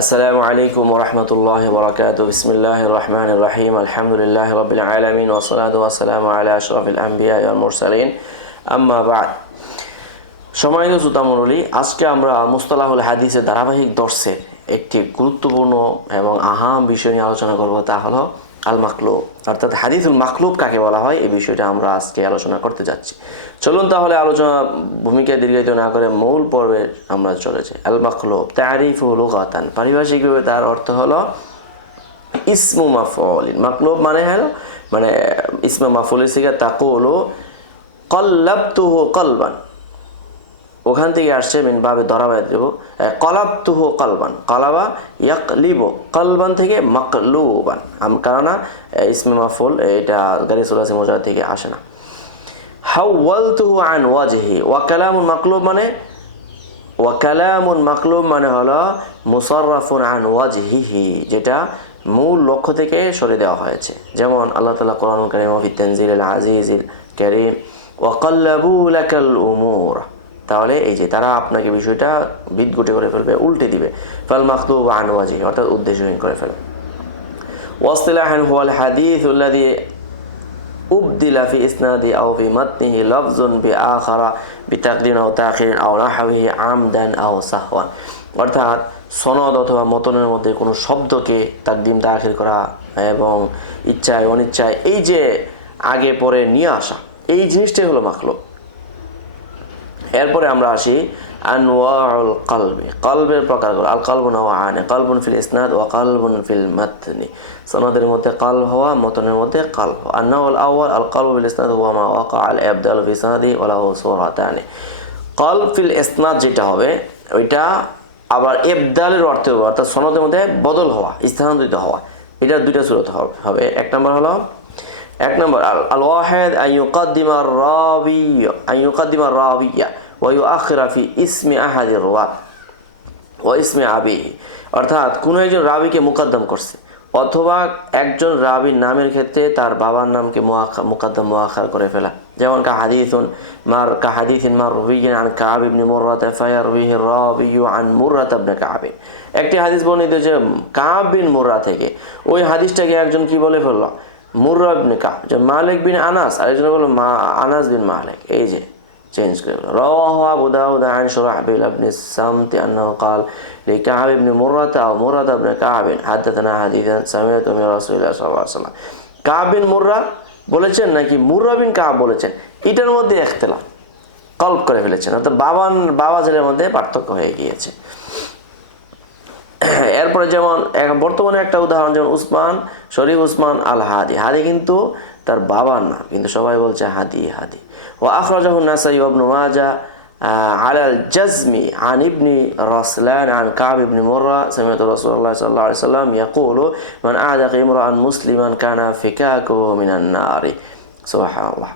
আসসালামু আলাইকুম ওয়া রাহমাতুল্লাহি ওয়া বারাকাতুহু। বিসমিল্লাহির রহমানির রহিম। আলহামদুলিল্লাহি রাব্বিল আলামিন ওয়া সলাতু ওয়া সালামু আলা আশরাফিল আমবিয়া ওয়াল মুরসালিন। আম্মা বা'দ। সম্মানিত শ্রোতামণ্ডলী, আজকে আমরা মুস্তালাহুল হাদিসের ধারাবাহিক দর্শে একটি গুরুত্বপূর্ণ এবং আহাম বিষয় নিয়ে আলোচনা করব, তা হলো আল মাকলুব, অর্থাৎ হাদিসুল মাকলুব কাকে বলা হয়, এই বিষয়টা আমরা আজকে আলোচনা করতে যাচ্ছি। চলুন তাহলে আলোচনা ভূমিকা দীর্ঘায়িত না করে মূল পর্বে আমরা চলে যাই। আল মাকলুব তারিফু লুগাতান, পারিভাষিকভাবে তার অর্থ হলো ইসমু মাফউলিন। মাকলুব মানে হলো ইসমু মাফউলিন সিগা তাকুলু কল্লাবতুহু কলবান, ওখান থেকে আসছে মিন বাবে ধরাবায় দেব কলাবতুহু কলবান, কলাবা ইয়াকলিবু কলবান থেকে মাকলুবান, কারণ ইসমে মাফউল এটা গারি সুলাসি মুজাররদ থেকে আসে না। হাওয়ালতুহু আন ওয়াজহি, ওয়া কালামুন মাকলুব মানে হলো মুসাররাফুন আন ওয়াজহিহি, যেটা মূল লক্ষ্য থেকে সরে দেওয়া হয়েছে। যেমন আল্লাহ তাআলা কোরআনুল কারীম ফি তানজিলিল আজিজিল কারীম ওয়া কাল্লাবু লাকাল উমুর, তাহলে এই যে তারা আপনাকে বিষয়টা বিদঘুটে করে ফেলবে, উল্টে দিবে। ফাল মাকলুব আন ওয়াজহি, অর্থাৎ উদ্দেশ্যহীন করে ফেলবে। ওয়াসতিলাহান হুয়াল হাদিসুল্লাযী উবদিলা ফি ইসনাদি আও ফি মাতনিহি লফজুন বিআখারা বিতাকদিম আও তাখির আও নাহবিহি আমদান আও সাহওয়ান, অর্থাৎ সনদ অথবা মতনের মধ্যে কোনো শব্দকে তাকদিম তাখির করা এবং ইচ্ছায় অনিচ্ছায় এই যে আগে পরে নিয়ে আসা, এই জিনিসটাই হলো মাকলুব। এরপরে আমরা আসি আনওয়াউল কলবি, কলবের প্রকারগুলো। আল কলবু নওয়াআন, কলবুন ফিল ইসনাদ ওয়া কলবুন ফিল মাতনি, সনদের মধ্যে কলব হওয়া, মতনের মধ্যে কলব। আন-নাওউল আউয়াল আল কলবু ফিল ইসনাদ ওয়া মা ওয়াকা আল ইবদাল ফি সানাদি ওয়া লাহু সূরাতানি। কলব ফিল ইসনাদ যেটা হবে ওইটা আবার ইবদালের অর্থে হবে, অর্থাৎ সনদের মধ্যে বদল হওয়া, স্থানান্তরিত হওয়া। এটা দুইটা সূরত হবে। এক নম্বর আল ওয়াহিদ আন ইউকাদ্দিমা রাবিয়্যা ওয়া ইউআখিরা ফি ইসমি আহাদির রুওয়াত ওয়া ইসমি আবিহি, অর্থাৎ কোনো একজন রাবিকে মুকদ্দম করছে, অথবা একজন রাবির নামের ক্ষেত্রে তার বাবার নামকে মুকদ্দম মুআখার করে ফেলা। যেমন কাহাদিসিন মারউইয়্যিন আন কাব ইবনে মুররা ফায়ারবিহি রাবিয়্যু আন মুররা ইবনে কাব, একটি হাদিস বর্ণিত যে কাব বিন মুররা থেকে, ওই হাদিসটাকে একজন কি বলে ফেলল, মুররা ইবনে কাব, যে মালিক বিন আনাস, আরেকজন বলল আনাস বিন মালিক, এই যে চেঞ্জ করে ফেলল। রাওয়াহু আবু দাউদ আন শুরাহবিল ইবনে সামতি আন্নাহু ক্বাল লিকাব ইবনে মুররা আও মুররা ইবনে কাব হাদাথানা হাদিসান সামিআতু মিন রাসূলিল্লাহ সাল্লাল্লাহু আলাইহি ওয়াসাল্লাম, কাব বিন মুররা বলেছেন নাকি মুররা বিন কাব বলেছেন, এটার মধ্যে ইখতিলাফ, কলব করে ফেলেছেন, অর্থাৎ বাবা ছেলের মধ্যে পার্থক্য হয়ে গিয়েছে। এরপরে যেমন বর্তমানে একটা উদাহরণ, যেমন শরীফ উসমান আল হাদি, হাদি কিন্তু তার বাবার নাম, কিন্তু সবাই বলছে হাদি। ওয়া আখরাজাহু নাসাই ওয়া ইবনু মাজাহ আলাল জাজমি আন ইবনি রাসলান আন কাব ইবনে মুররা সামিআতু রাসূলুল্লাহ সাল্লাল্লাহু আলাইহি ওয়াসাল্লাম ইয়াকুলু মান আ'দাকা ইমরাআন মুসলিমান কানা ফিকাকুহু মিনান নারি, সুবহানাল্লাহ,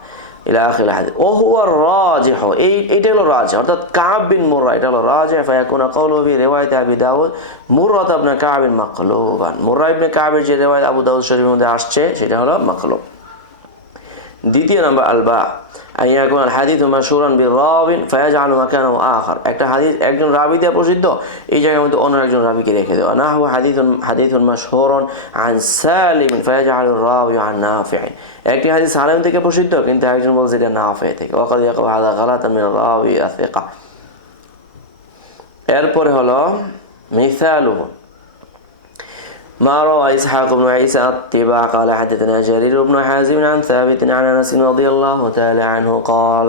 ইলা আখির হাদিস। ও হুয়া রাজিহ, এইটা হলো রাজিহ, অর্থাৎ কাব বিন মুররা এটা হলো রাজিহ। ফায়াকুনা কাউলুহু ফি রিওয়ায়াত আবি দাউদ মুররা ইবনে কাব মাকলুবান, মুররা ইবনে কাবের যে রিওয়ায়াত আবু দাউদ শরীফের মধ্যে আসছে সেটা হলো মাকলুব। দ্বিতীয় নাম্বার আলবা আইয়াকুন আল হাদিস মাশহুরান বিরাবিন ফায়াজআলু মাকানাহু আখার, একটা হাদিস একজন রাবি দিয়ে প্রসিদ্ধ, এই জায়গার মধ্যে অন্য একজন রাবিকে রেখে দেওয়া। নাহু হাদিসুন মাশহুরুন আন সালিম ফায়াজআলু রাবি আন নাফি, একটি হাদিস সালিম থেকে প্রসিদ্ধ কিন্তু একজন বলছে এটা নাফি থেকে, ওয়া ক্বাদ ইয়াকউ হাযা গালাতান মিন রাবি আথিকা। এরপরে হলো মিসালুহু ما روى إسحاق بن عيسى الطباع قال حدثنا جرير بن حازم عن ثابت عن أنس رضي الله تعالى عنه قال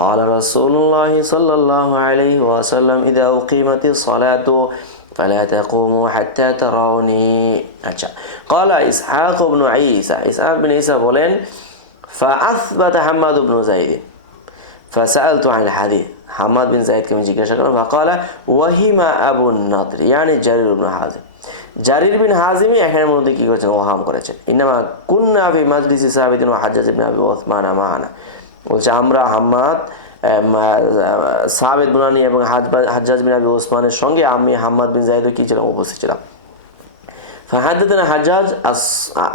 قال رسول الله صلى الله عليه وسلم إذا أقيمت الصلاة فلا تقوموا حتى تروني. قال إسحاق بن عيسى بولين فأثبت حماد بن زيد فسألت عن الحديث, حماد بن زيد كم জিজ্ঞাসা করলাম, فقال وهم أبو النضر يعني جرير بن حازم, জারির বিন হাজিমি এখানের মধ্যে কি করেছেন, ওহাম করেছেন। ইন্নামা কুন্না ফি মাজলিসি সাবিতিন ওয়া হাজ্জাজ ইবনে আবি উসমান মা'ানা, বলছে আমরা সাবিত বুনানি এবং হাজ্জাজ বিন আবি উসমানের সঙ্গে আমি হাম্মাদ বিন যায়েদ কি ছিলাম, উপস্থিত ছিলাম। فحدثنا حجاج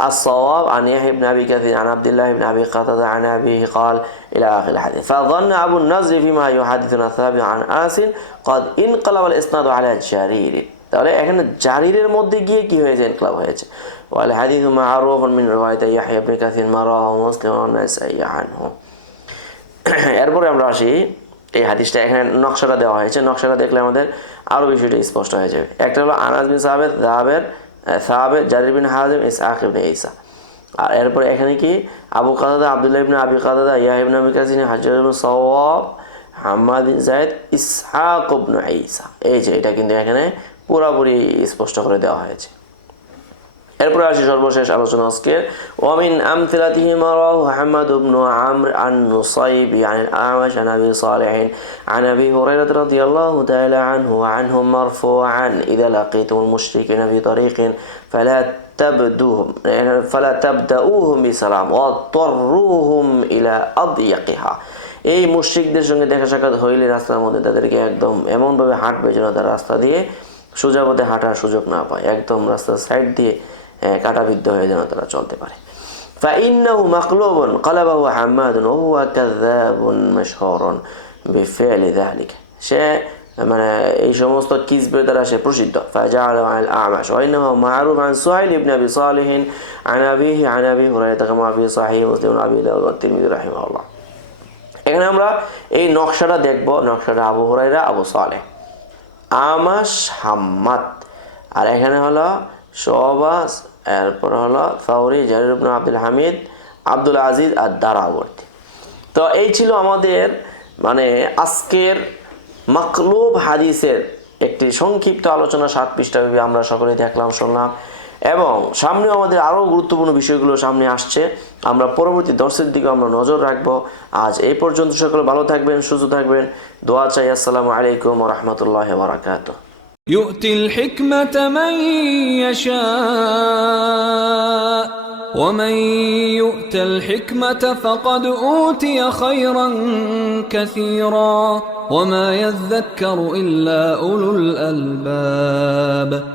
الصواب عن يحيى بن ابي كثير عن عبد الله بن ابي قتاده عن ابيه قال الى اخر الحديث. فظن ابو النضر فيما يحدثنا ثابت عن انس قد انقلب الاسناد على جرير, তাহলে এখানে জারিরের মধ্যে গিয়ে কি হয়েছে, ইনকলাব হয়েছে। ওয়াল হাদিসু মা'রুফুন মিন রিওয়ায়াত ইয়াহইয়া ইবনে কাসির মা রাওয়াহু মুসলিম ওয়া নাসাঈ আনহু। এরপরে আমরা আসি, এই হাদিসটা এখানে নকশাটা দেওয়া হয়েছে, নকশাটা দেখলে আমাদের আরও বিষয়টা স্পষ্ট হয়ে যাবে। একটা হলো আনাস বিন সাহাবের জারির বিন হাজিম ইসহাক ইবনে ঈসা। আর এরপরে এখানে কি আবু কাতাদা আব্দুল্লাহ ইবনে আবি কাতাদা ইয়াহইয়া ইবনে আবি কাসির হাজ্জাজ ইবনে সাওয়াব হাম্মাদ বিন যায়েদ ইসহাক ইবনে ঈসা। এই যে এটা কিন্তু এখানে পুরোপুরি স্পষ্ট করে দেওয়া হয়েছে। এরপরে আসি সর্বশেষ আলোচনা আজকে, ওয়ামিন আমথিলাতিহি মা রাওয়াহু আহমদ ইবনে আমর আন-নুসাইবি আন আ'মাশ আন আবি সালিহ আন আবি হুরায়রা রাদিয়াল্লাহু তাআলা আনহু ওয়া আনহুম মারফুআন ইযা লাকিতুল মুশরিকিনা ফি তারিকিন ফালা তাবদাউহুম বিসালাম ওয়া তাররুহুম ইলা আদয়াকিহা। এই মুশরিকদের সঙ্গে দেখা সাক্ষাৎ হইলে রাস্তার মধ্যে তাদেরকে একদম এমনভাবে হাঁটবে যেন তার রাস্তা দিয়ে সোজা পথে হাঁটার সুযোগ না পায়, একদম রাস্তার সাইড দিয়ে কাটাবিদ্ধ হয়ে যেন তারা চলতে পারে। ফাইন্নাহু মাকলুবুন ক্বালাবাহু হাম্মাদুন ওয়া হুয়া কাযাবুন মাশহুরুন বিফি'লি যালিকা। সে মানে এই সমস্ত কিসবের দ্বারা সে প্রসিদ্ধ। ফাজাআলা আল আ'মাশ ওয়া ইন্নাহু মা'রুফ আন সুহাইল ইবনে আবি সালিহ আন আবিহি আন আবি হুরায়রা কামা ফি সহিহ মুসলিম আবি দাউদ ওয়া তিরমিজি রাহিমাহুল্লাহ। এখানে আমরা এই নকশাটা দেখব, নকশাটা আবু হুরায়রা আবু সালেহ, আমাশ হাম্মাদ, আর এখানে হলো শোবাস, এরপর হলো ফাউরি জারির ইবনে আব্দুল হামিদ আব্দুল আজিজ আর দারাওয়ার্দী। তো এই ছিল আমাদের মানে আজকের মাকলুব হাদিসের একটি সংক্ষিপ্ত আলোচনা। 7 পৃষ্ঠাব্যাপী আমরা সকলে দেখলাম, শুনলাম, এবং সামনেও আমাদের আরও গুরুত্বপূর্ণ বিষয়গুলো সামনে আসছে। আমরা পরবর্তী দর্শের দিকে আমরা নজর রাখবো। আজ এই পর্যন্ত, সকলে ভালো থাকবেন, সুস্থ থাকবেন, দোয়া চাই। আসসালামু আলাইকুম ওয়া রাহমাতুল্লাহি ওয়া বারাকাতুহু। يؤتي الحكمة من يشاء ومن يؤت الحكمة فقد أوتي خيرا كثيرا وما يذكر إلا أولو الألباب.